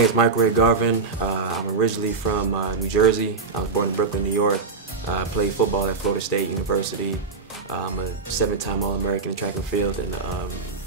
name is Garvin. I'm originally from New Jersey. I was born in Brooklyn, New York. I played football at Florida State University. I'm a 7-time All-American in track and field and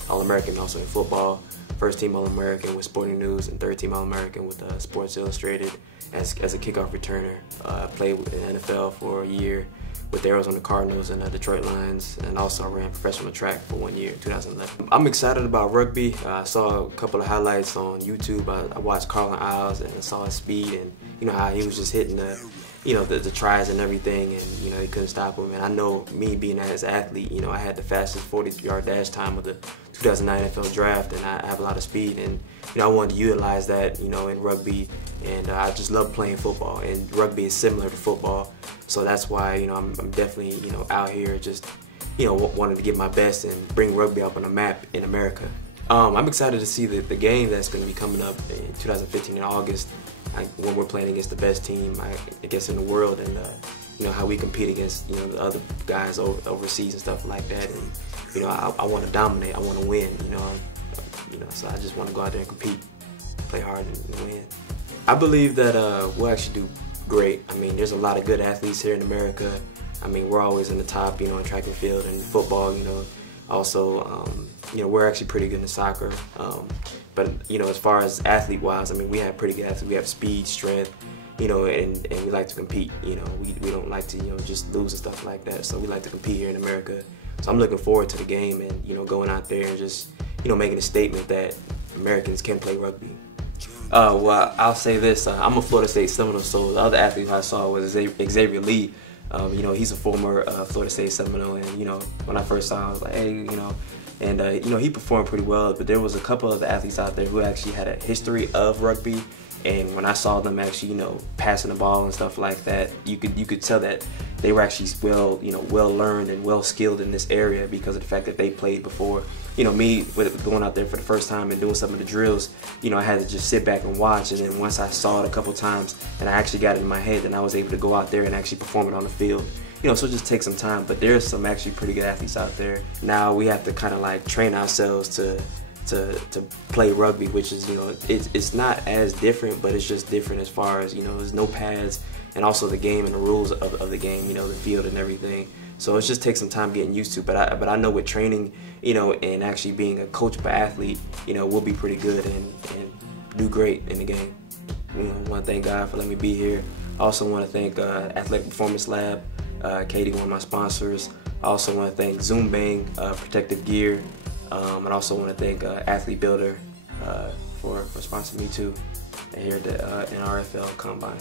All-American also in football. First-team All-American with Sporting News and third-team All-American with Sports Illustrated as a kickoff returner. I played in the NFL for a year with the Arizona Cardinals and Detroit Lions, and also ran professional track for 1 year, 2011. I'm excited about rugby. I saw a couple of highlights on YouTube. I watched Carlin Isles and I saw his speed and you know how he was just hitting the tries and everything, and you know he couldn't stop him. And I know me being as an athlete, you know I had the fastest 40-yard dash time of the 2009 NFL draft, and I have a lot of speed, and you know I wanted to utilize that in rugby, and I just love playing football, and rugby is similar to football, so that's why I'm definitely out here just wanting to give my best and bring rugby up on the map in America. I'm excited to see the game that's going to be coming up in 2015 in August. When we're playing against the best team, I guess, in the world, and how we compete against the other guys overseas and stuff like that. And I want to dominate, I want to win. So I just want to go out there and compete, play hard and win. I believe that we'll actually do great. I mean, there's a lot of good athletes here in America. I mean, we're always in the top, in track and field and football. Also, we're actually pretty good in soccer. But as far as athlete-wise, I mean, we have pretty good athletes. We have speed, strength, and we like to compete. We don't like to just lose and stuff like that. So we like to compete here in America. So I'm looking forward to the game and going out there and just making a statement that Americans can play rugby. Well, I'll say this: I'm a Florida State Seminole, so the other athlete I saw was Xavier Lee. He's a former Florida State Seminole, and when I first saw him, I was like, hey, and he performed pretty well. But there was a couple of the athletes out there who actually had a history of rugby, and when I saw them actually passing the ball and stuff like that, you could tell that they were actually well learned and well skilled in this area because of the fact that they played before. Me with going out there for the first time and doing some of the drills, I had to just sit back and watch, and then once I saw it a couple times and I actually got it in my head, then I was able to go out there and actually perform it on the field. So it just takes some time, but there's some actually pretty good athletes out there. Now we have to kind of like train ourselves to play rugby, which is it's not as different, but it's just different as far as there's no pads, and also the game and the rules of the game, the field and everything. So it just takes some time getting used to, but I know with training, and actually being a coachable athlete, we'll be pretty good and do great in the game. I want to thank God for letting me be here. I also want to thank Athletic Performance Lab, Katie, one of my sponsors. I also want to thank Zoom Bang, protective gear, and I also want to thank Athlete Builder for sponsoring me too here at the NRFL Combine.